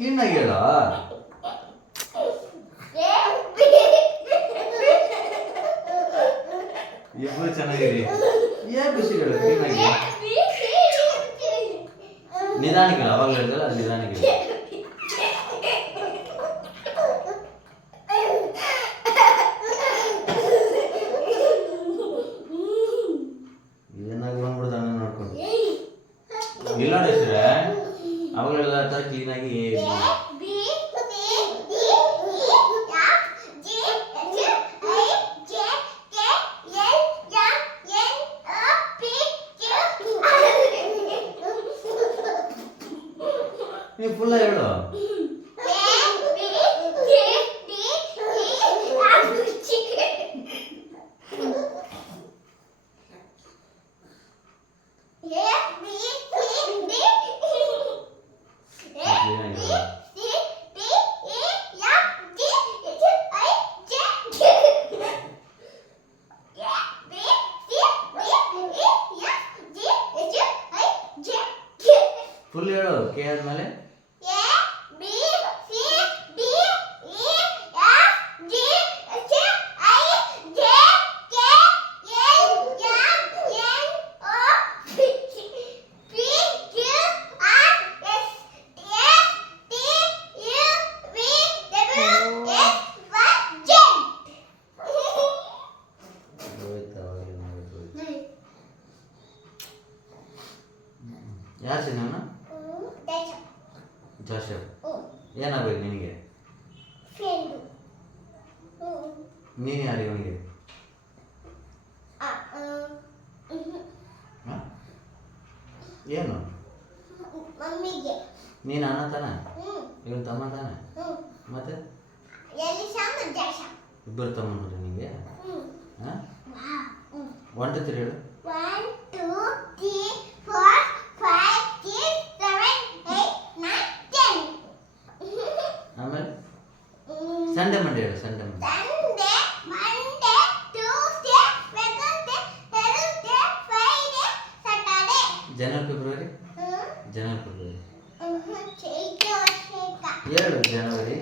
ಕ್ಲೀನಾಗಿ ಹೇಳ. ಇಬ್ಬರು ಚೆನ್ನಾಗಿರಿ. ಏನ್ ಖುಷಿ ಹೇಳು ಕ್ಲೀನಾಗಿ. ನಿಧಾನಿಗೆ ಅವಾಗ ಹೇಳಿದ್ರೆ ಅದು ನಿಧಾನಿಗೆ. ಏನಾಗಿ ಬಂದ್ಬಿಡ್ದು ಅಣ್ಣ ನೋಡ್ಕೊಂಡು. ಇಲ್ಲ ನೋಡಿದ್ರೆ ಅವಾಗಲೆಲ್ಲ ಥರ ಕ್ಲೀನಾಗಿ ನೀವು ಫುಲ್ಲ ಹೇಳು. ಫುಲ್ ಹೇಳು. ಕೆ ಆದ್ಮೇಲೆ ಯಾರು ಸಿನಣ್ಣ? ಜೋಸೆಫ್. ಏನಾಗಬೇಕು ನಿನಗೆ? ನೀನು ಯಾರು ಇವನಿಗೆ? ಏನು ನೀನು ಅಣ್ಣ ತಾನ? ಇವನು ತಮ್ಮ ತಾನ? ಮತ್ತೆ ಇಬ್ಬರು ತಮ್ಮನರು ನಿನಗೆ? ಹಾಂ 1 2 3 ಹೇಳು. 1 2 3 4 5 6 7 8 9 10. ಆಮೇಲೆ ಸಂಡೇ ಮಂಡೇ ಹೇಳು. Sunday Monday Tuesday Wednesday Thursday Friday Saturday. January February. January February ಹೇಳು. ಜನವರಿ